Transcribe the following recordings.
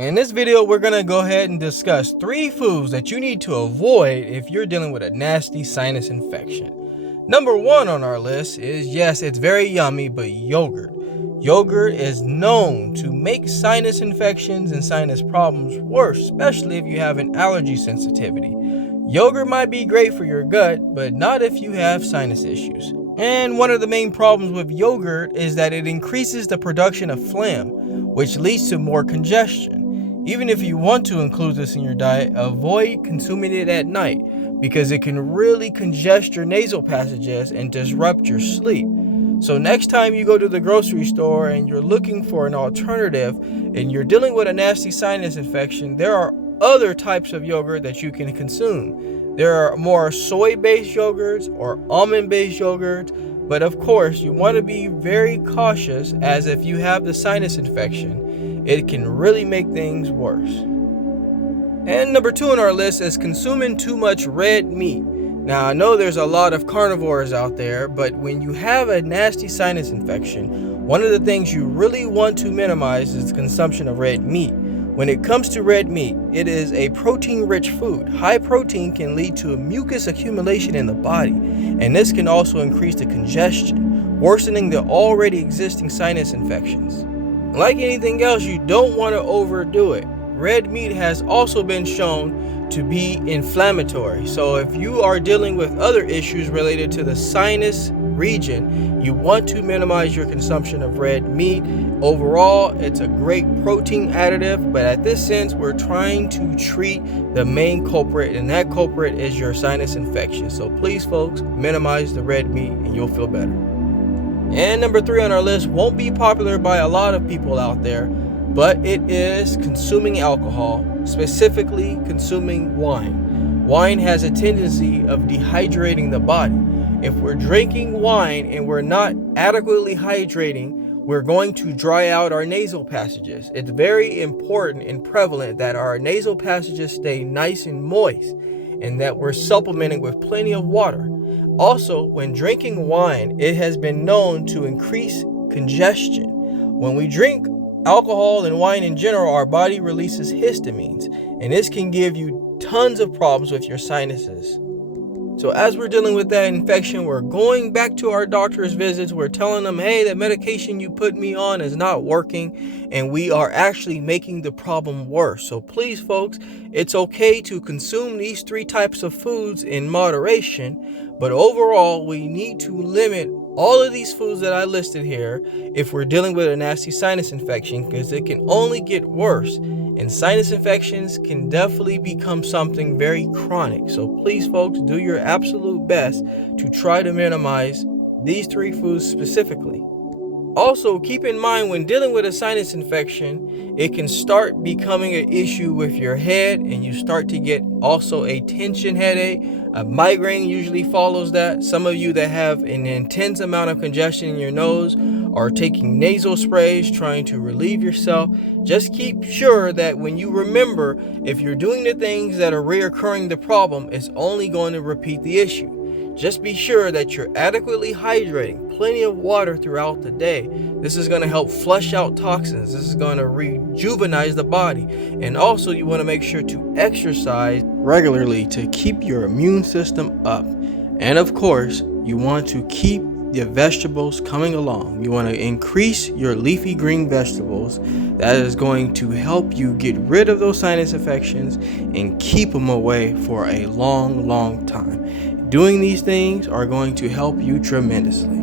In this video, we're going to go ahead and discuss 3 foods that you need to avoid if you're dealing with a nasty sinus infection. Number 1 on our list is, yes, it's very yummy, but yogurt. Yogurt is known to make sinus infections and sinus problems worse, especially if you have an allergy sensitivity. Yogurt might be great for your gut, but not if you have sinus issues. And one of the main problems with yogurt is that it increases the production of phlegm, which leads to more congestion. Even if you want to include this in your diet, avoid consuming it at night because it can really congest your nasal passages and disrupt your sleep. So next time you go to the grocery store and you're looking for an alternative and you're dealing with a nasty sinus infection, there are other types of yogurt that you can consume. There are more soy-based yogurts or almond-based yogurts, but of course you want to be very cautious, as if you have the sinus infection, it can really make things worse. And number 2 on our list is consuming too much red meat. Now, I know there's a lot of carnivores out there, but when you have a nasty sinus infection, one of the things you really want to minimize is the consumption of red meat. When it comes to red meat, it is a protein-rich food. High protein can lead to a mucus accumulation in the body, and this can also increase the congestion, worsening the already existing sinus infections. Like anything else, you don't want to overdo it. Red meat has also been shown to be inflammatory. So if you are dealing with other issues related to the sinus region, you want to minimize your consumption of red meat. Overall, it's a great protein additive, but at this sense, we're trying to treat the main culprit, and that culprit is your sinus infection. So please, folks, minimize the red meat and you'll feel better. And number 3 on our list won't be popular by a lot of people out there, but it is consuming alcohol, specifically consuming wine. Wine has a tendency of dehydrating the body. If we're drinking wine and we're not adequately hydrating, we're going to dry out our nasal passages. It's very important and prevalent that our nasal passages stay nice and moist and that we're supplementing with plenty of water. Also, when drinking wine, it has been known to increase congestion. When we drink alcohol and wine in general, our body releases histamines, and this can give you tons of problems with your sinuses. So as we're dealing with that infection, we're going back to our doctor's visits. We're telling them, hey, that medication you put me on is not working, and we are actually making the problem worse. So please, folks, it's okay to consume these 3 types of foods in moderation, but overall, we need to limit all of these foods that I listed here if we're dealing with a nasty sinus infection, because it can only get worse, and sinus infections can definitely become something very chronic. So please, folks, do your absolute best to try to minimize these 3 foods specifically. Also, keep in mind, when dealing with a sinus infection, it can start becoming an issue with your head, and you start to get also a tension headache. A migraine usually follows that. Some of you that have an intense amount of congestion in your nose are taking nasal sprays, trying to relieve yourself. Just keep sure that when you remember, if you're doing the things that are reoccurring the problem, it's only going to repeat the issue. Just be sure that you're adequately hydrating, plenty of water throughout the day. This is going to help flush out toxins. This is going to rejuvenate the body. And also, you want to make sure to exercise regularly to keep your immune system up. And of course, you want to keep the vegetables coming along. You want to increase your leafy green vegetables. That is going to help you get rid of those sinus infections and keep them away for a long time. Doing these things are going to help you tremendously.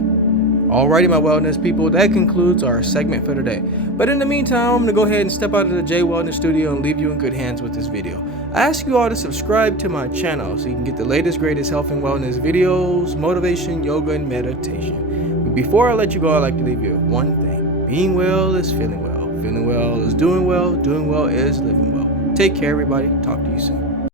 Alrighty, my wellness people, that concludes our segment for today. But in the meantime, I'm going to go ahead and step out of the J Wellness studio and leave you in good hands with this video. I ask you all to subscribe to my channel so you can get the latest, greatest health and wellness videos, motivation, yoga, and meditation. But before I let you go, I'd like to leave you with one thing. Being well is feeling well. Feeling well is doing well. Doing well is living well. Take care, everybody. Talk to you soon.